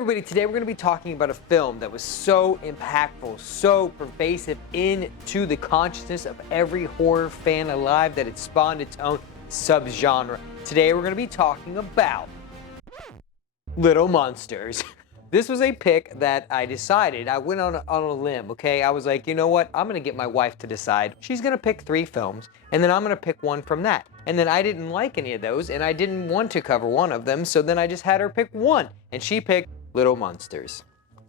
everybody, today we're going to be talking about a film that was so impactful, so pervasive into the consciousness of every horror fan alive that it spawned its own subgenre. Today we're going to be talking about Little Monsters. This was a pick that I decided, I went on a limb, okay? I was like, you know what? I'm going to get my wife to decide. She's going to pick 3 films, and then I'm going to pick one from that. And then I didn't like any of those, and I didn't want to cover one of them, so then I just had her pick one. And she picked Little Monsters.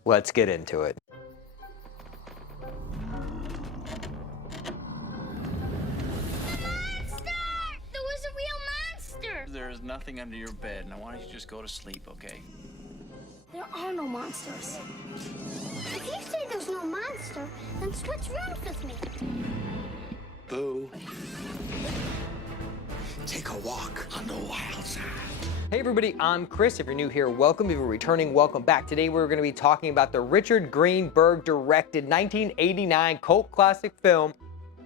Let's get into it. There is nothing under your bed, and I want you to just go to sleep, okay? There are no monsters. If you say there's no monster, then what's wrong with me? Boo. Take a walk on the wild side. Hey everybody, I'm Chris. If you're new here, welcome. If you're returning, welcome back. Today we're going to be talking about the Richard Greenberg directed 1989 cult classic film,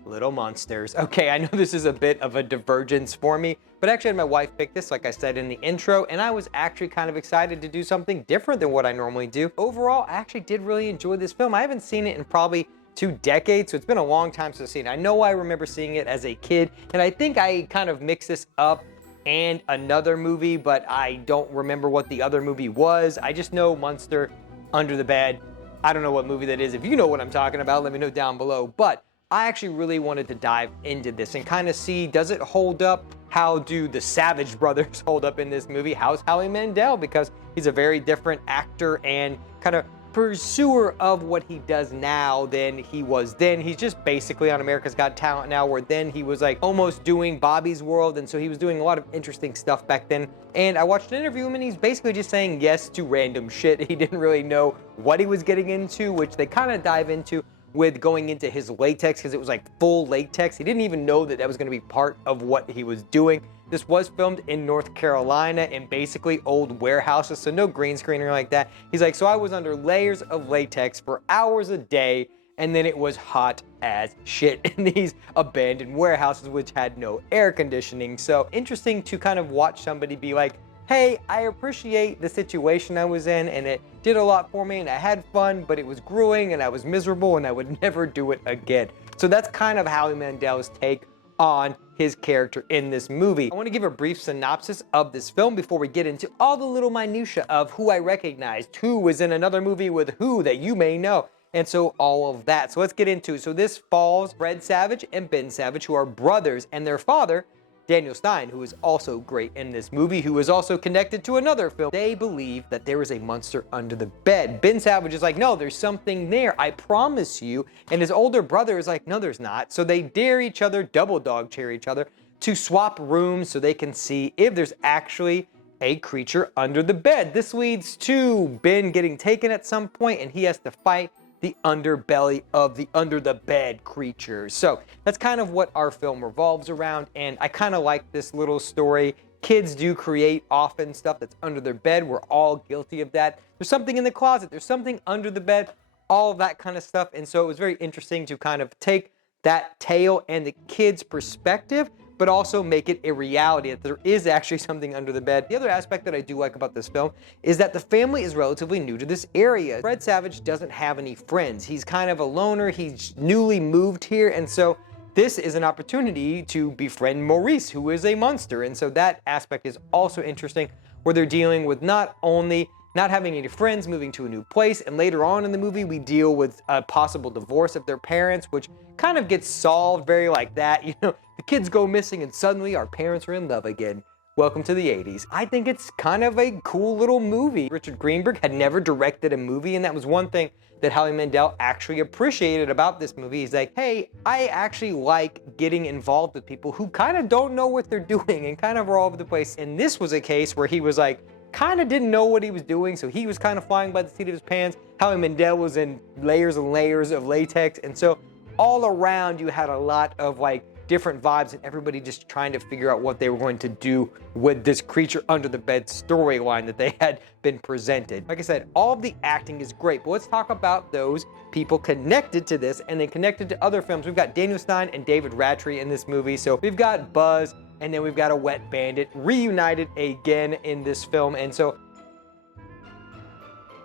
Little Monsters. Okay, I know this is a bit of a divergence for me, but actually I had my wife pick this, like I said in the intro, and I was actually kind of excited to do something different than what I normally do. Overall, I actually did really enjoy this film. I haven't seen it in probably 2 decades, so it's been a long time since I've seen it. I know I remember seeing it as a kid, and I think I kind of mixed this up and another movie, but I don't remember what the other movie was. I just know Monster Under the Bed. I don't know what movie that is. If you know what I'm talking about, let me know down below. But I actually really wanted to dive into this and kind of see, does it hold up? How do the Savage brothers hold up in this movie? How's Howie Mandel? Because he's a very different actor and kind of pursuer of what he does now than he was then. He's just basically on America's Got Talent now, where then he was like almost doing Bobby's World, and so he was doing a lot of interesting stuff back then. And I watched an interview with him, and he's basically just saying yes to random shit. He didn't really know what he was getting into, which they kind of dive into with going into his latex, because it was like full latex. He didn't even know that that was going to be part of what he was doing. This was filmed in North Carolina in basically old warehouses, so no green screen or like that. He's like, so I was under layers of latex for hours a day, and then it was hot as shit in these abandoned warehouses which had no air conditioning. So interesting to kind of watch somebody be like, hey, I appreciate the situation I was in, and it did a lot for me, and I had fun, but it was grueling, and I was miserable, and I would never do it again. So that's kind of Howie Mandel's take on his character in this movie. I want to give a brief synopsis of this film before we get into all the little minutia of who I recognized, who was in another movie with who that you may know, and so all of that. So let's get into it. So this follows Fred Savage and Ben Savage, who are brothers, and their father, Daniel Stein, who is also great in this movie, who is also connected to another film. They believe that there is a monster under the bed. Ben Savage is like, no, there's something there, I promise you. And his older brother is like, no, there's not. So they dare each other, double dog chair each other, to swap rooms so they can see if there's actually a creature under the bed. This leads to Ben getting taken at some point, and he has to fight the underbelly of the under the bed creature. So that's kind of what our film revolves around, and I kind of like this little story. Kids do create often stuff that's under their bed. We're all guilty of that. There's something in the closet, there's something under the bed, all of that kind of stuff. And so it was very interesting to kind of take that tale and the kids' perspective, but also make it a reality that there is actually something under the bed. The other aspect that I do like about this film is that the family is relatively new to this area. Fred Savage doesn't have any friends. He's kind of a loner. He's newly moved here, and so this is an opportunity to befriend Maurice, who is a monster. And so that aspect is also interesting, where they're dealing with not only not having any friends, moving to a new place, and later on in the movie we deal with a possible divorce of their parents, which kind of gets solved very like that. You know, the kids go missing and suddenly our parents are in love again. Welcome to the 80s. I think it's kind of a cool little movie. Richard Greenberg had never directed a movie, and that was one thing that Howie Mandel actually appreciated about this movie. He's like, hey, I actually like getting involved with people who kind of don't know what they're doing and kind of are all over the place. And this was a case where he was like, kind of didn't know what he was doing, so he was kind of flying by the seat of his pants. Howie Mandel was in layers and layers of latex, and so all around you had a lot of like different vibes, and everybody just trying to figure out what they were going to do with this creature under the bed storyline that they had been presented. Like I said, all of the acting is great, but let's talk about those people connected to this and then connected to other films. We've got Daniel Stein and David Rattray in this movie, so we've got Buzz, and then we've got a Wet Bandit reunited again in this film. And so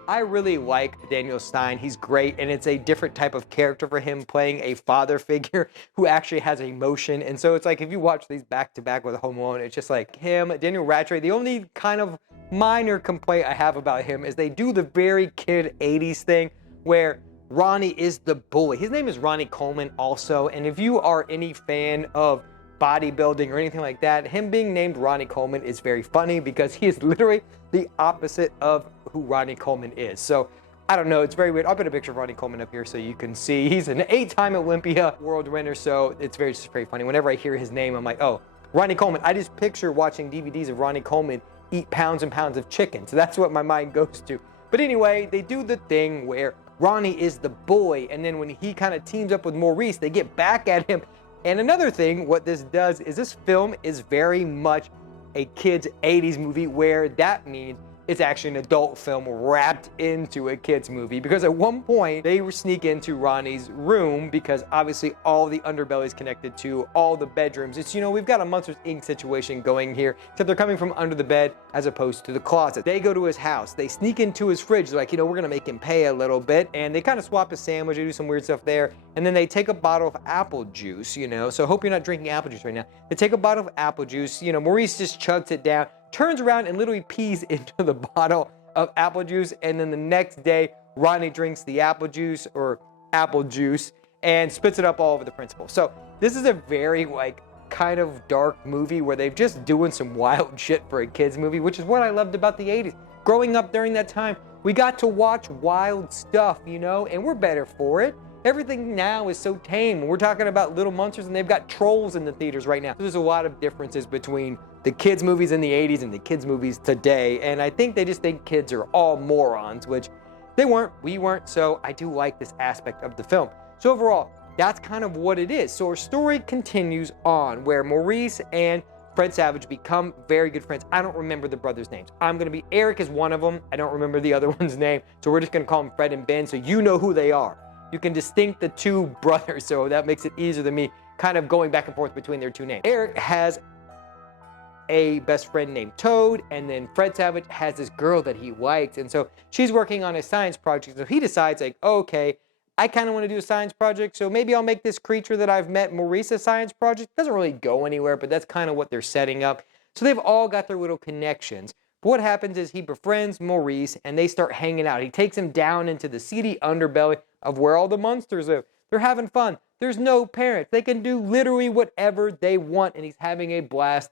I really like Daniel Stein. He's great, and it's a different type of character for him, playing a father figure who actually has emotion. And so it's like, if you watch these back to back with Home Alone, it's just like him, Daniel Radcliffe. The only kind of minor complaint I have about him is they do the very kid 80s thing where Ronnie is the bully. His name is Ronnie Coleman also, and if you are any fan of bodybuilding or anything like that, him being named Ronnie Coleman is very funny because he is literally the opposite of who Ronnie Coleman is. So I don't know, it's very weird. I'll put a picture of Ronnie Coleman up here so you can see. He's an 8-time Olympia world winner, so it's just very funny. Whenever I hear his name, I'm like, oh, Ronnie Coleman. I just picture watching DVDs of Ronnie Coleman eat pounds and pounds of chicken. So that's what my mind goes to. But anyway, they do the thing where Ronnie is the boy, and then when he kind of teams up with Maurice, they get back at him. And another thing, what this does is this film is very much a kid's 80s movie, where that means it's actually an adult film wrapped into a kid's movie, because at one point they sneak into Ronnie's room because obviously all the underbelly is connected to all the bedrooms. It's, you know, we've got a Monsters Inc. situation going here, except they're coming from under the bed as opposed to the closet. They go to his house, they sneak into his fridge, they're like, you know, we're gonna make him pay a little bit, and they kind of swap his sandwich, they do some weird stuff there, and then they take a bottle of apple juice, you know, so I hope you're not drinking apple juice right now. They take a bottle of apple juice, you know, Maurice just chugs it down, turns around and literally pees into the bottle of apple juice, and then the next day Ronnie drinks the apple juice and spits it up all over the principal. So this is a very like kind of dark movie where they've just doing some wild shit for a kids movie, which is what I loved about the 80s. Growing up during that time, we got to watch wild stuff, you know, and we're better for it. Everything now is so tame. We're talking about little monsters, and they've got trolls in the theaters right now. So there's a lot of differences between the kids' movies in the 80s and the kids' movies today, and I think they just think kids are all morons, which they weren't, we weren't, so I do like this aspect of the film. So overall, that's kind of what it is. So our story continues on, where Maurice and Fred Savage become very good friends. I don't remember the brothers' names. I'm gonna be, Eric is one of them. I don't remember the other one's name, so we're just gonna call them Fred and Ben, so you know who they are. You can distinct the two brothers, so that makes it easier than me kind of going back and forth between their two names. Eric has a best friend named Toad, and then Fred Savage has this girl that he likes, and so she's working on a science project, so he decides like, okay, I kind of want to do a science project, so maybe I'll make this creature that I've met Maurice a science project. Doesn't really go anywhere, but that's kind of what they're setting up. So they've all got their little connections. But what happens is he befriends Maurice, and they start hanging out. He takes him down into the seedy underbelly of where all the monsters live. They're having fun. There's no parents. They can do literally whatever they want, and he's having a blast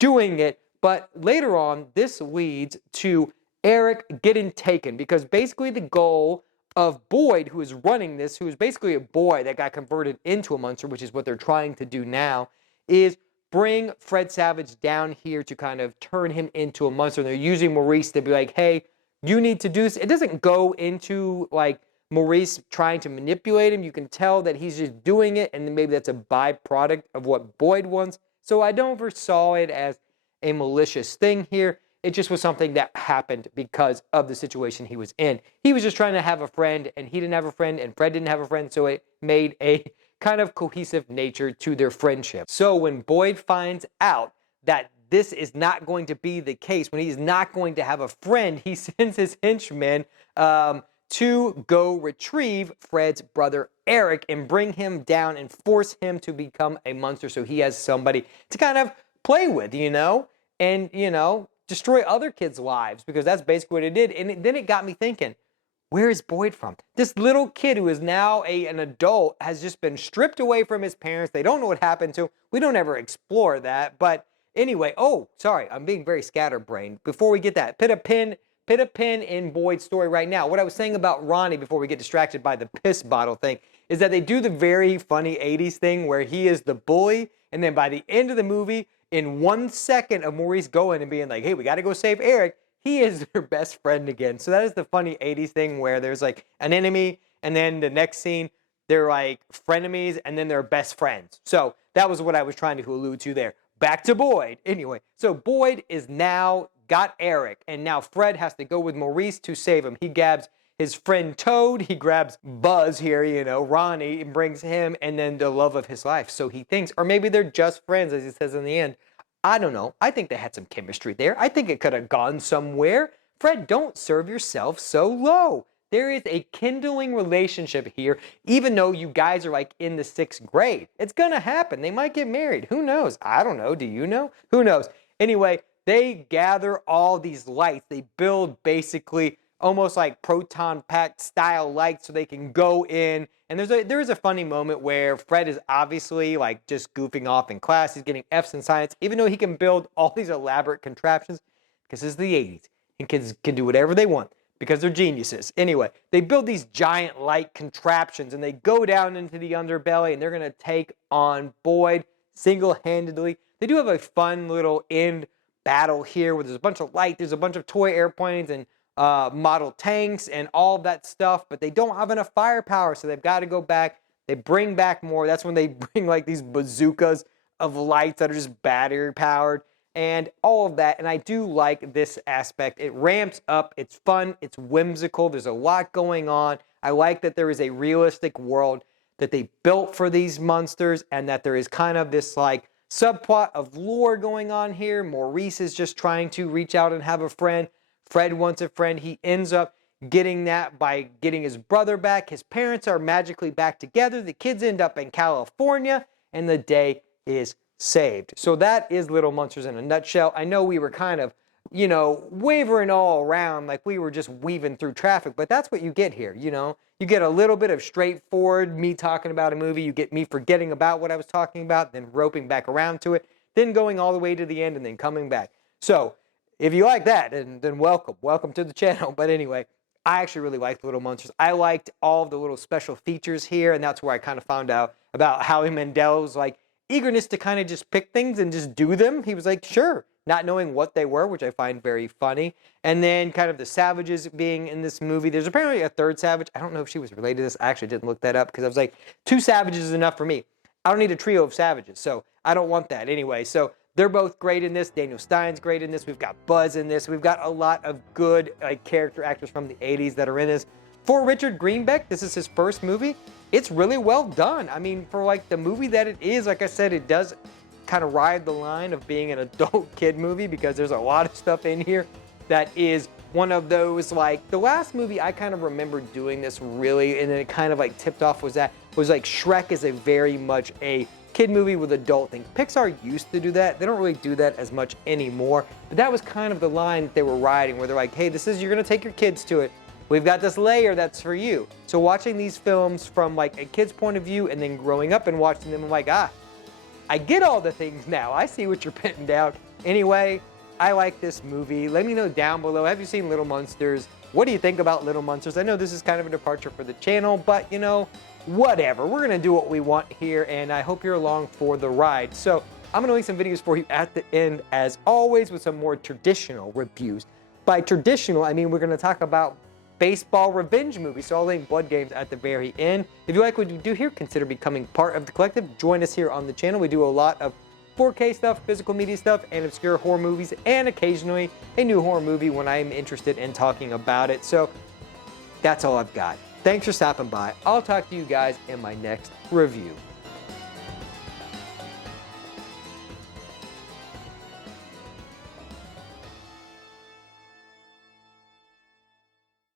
doing it. But later on, this leads to Eric getting taken, because basically the goal of Boyd, who is running this, who is basically a boy that got converted into a monster, which is what they're trying to do now, is bring Fred Savage down here to kind of turn him into a monster. They're using Maurice to be like, hey, you need to do this. It doesn't go into like Maurice trying to manipulate him. You can tell that he's just doing it, and then maybe that's a byproduct of what Boyd wants. So I don't foresaw it as a malicious thing here. It just was something that happened because of the situation he was in. He was just trying to have a friend, and he didn't have a friend, and Fred didn't have a friend, so it made a kind of cohesive nature to their friendship. So when Boyd finds out that this is not going to be the case, when he's not going to have a friend, he sends his henchmen to go retrieve Fred's brother Eric and bring him down and force him to become a monster so he has somebody to kind of play with, you know, and, you know, destroy other kids' lives, because that's basically what it did. And then it got me thinking, where is Boyd from? This little kid who is now an adult has just been stripped away from his parents. They don't know what happened to him. We don't ever explore that. But anyway, oh, sorry, I'm being very scatterbrained. Before we get that, put a pin in Boyd's story right now. What I was saying about Ronnie before we get distracted by the piss bottle thing is that they do the very funny 80s thing where he is the bully, and then by the end of the movie, in 1 second of Maurice going and being like, hey, we got to go save Eric, he is their best friend again. So that is the funny 80s thing where there's like an enemy, and then the next scene, they're like frenemies, and then they're best friends. So that was what I was trying to allude to there. Back to Boyd. Anyway, so Boyd is now got Eric, and now Fred has to go with Maurice to save him. He grabs his friend Toad, he grabs Buzz here, you know, Ronnie, and brings him, and then the love of his life. So he thinks, or maybe they're just friends, as he says in the end. I don't know. I think they had some chemistry there. I think it could have gone somewhere. Fred, don't serve yourself so low. There is a kindling relationship here, even though you guys are like in the 6th grade. It's gonna happen. They might get married. Who knows? I don't know. Do you know? Who knows? Anyway, they gather all these lights. They build basically almost like proton pack style lights so they can go in. And there is a funny moment where Fred is obviously like just goofing off in class. He's getting F's in science, even though he can build all these elaborate contraptions because it's the 80s and kids can do whatever they want because they're geniuses. Anyway, they build these giant light contraptions and they go down into the underbelly and they're going to take on Boyd single-handedly. They do have a fun little end battle here where there's a bunch of light, there's a bunch of toy airplanes and model tanks and all of that stuff, but they don't have enough firepower, so they've got to go back. They bring back more. That's when they bring like these bazookas of lights that are just battery powered and all of that. And I do like this aspect. It ramps up. It's fun. It's whimsical. There's a lot going on. I like that there is a realistic world that they built for these monsters and that there is kind of this like subplot of lore going on here. Maurice is just trying to reach out and have a friend. Fred wants a friend. He ends up getting that by getting his brother back. His parents are magically back together. The kids end up in California, and the day is saved. So that is Little Monsters in a nutshell. I know we were kind of, wavering all around like we were just weaving through traffic, but that's what you get here, You get a little bit of straightforward me talking about a movie. You get me forgetting about what I was talking about, then roping back around to it, then going all the way to the end and then coming back. So if you like that, then welcome to the channel. But anyway, I actually really liked Little Monsters. I liked all of the little special features here, and that's where I kind of found out about Howie Mandel's like eagerness to kind of just pick things and just do them. He was like, sure, not knowing what they were, which I find very funny. And then kind of the savages being in this movie. There's apparently a third savage. I don't know if she was related to this. I actually didn't look that up because I was like, 2 savages is enough for me. I don't need a trio of savages, so I don't want that anyway. So they're both great in this. Daniel Stein's great in this. We've got Buzz in this. We've got a lot of good character actors from the 80s that are in this. For Richard Greenbeck, this is his first movie. It's really well done. I mean, for like the movie that it is, like I said, it does kind of ride the line of being an adult kid movie because there's a lot of stuff in here that is one of those, like the last movie I kind of remember doing this really, and then it kind of like tipped off was like Shrek is a very much a kid movie with adult things. Pixar used to do that. They don't really do that as much anymore, but that was kind of the line that they were riding where they're like, hey, you're gonna take your kids to it. We've got this layer that's for you. So watching these films from like a kid's point of view and then growing up and watching them, I'm like, I get all the things now. I see what you're putting down. Anyway, I like this movie. Let me know down below. Have you seen Little Monsters? What do you think about Little Monsters? I know this is kind of a departure for the channel, but whatever. We're going to do what we want here, and I hope you're along for the ride. So I'm going to link some videos for you at the end, as always, with some more traditional reviews. By traditional, I mean we're going to talk about baseball revenge movies, so I'll link Blood Games at the very end. If you like what we do here, consider becoming part of the collective. Join us here on the channel. We do a lot of 4K stuff, physical media stuff, and obscure horror movies, and occasionally a new horror movie when I'm interested in talking about it. So that's all I've got. Thanks for stopping by. I'll talk to you guys in my next review.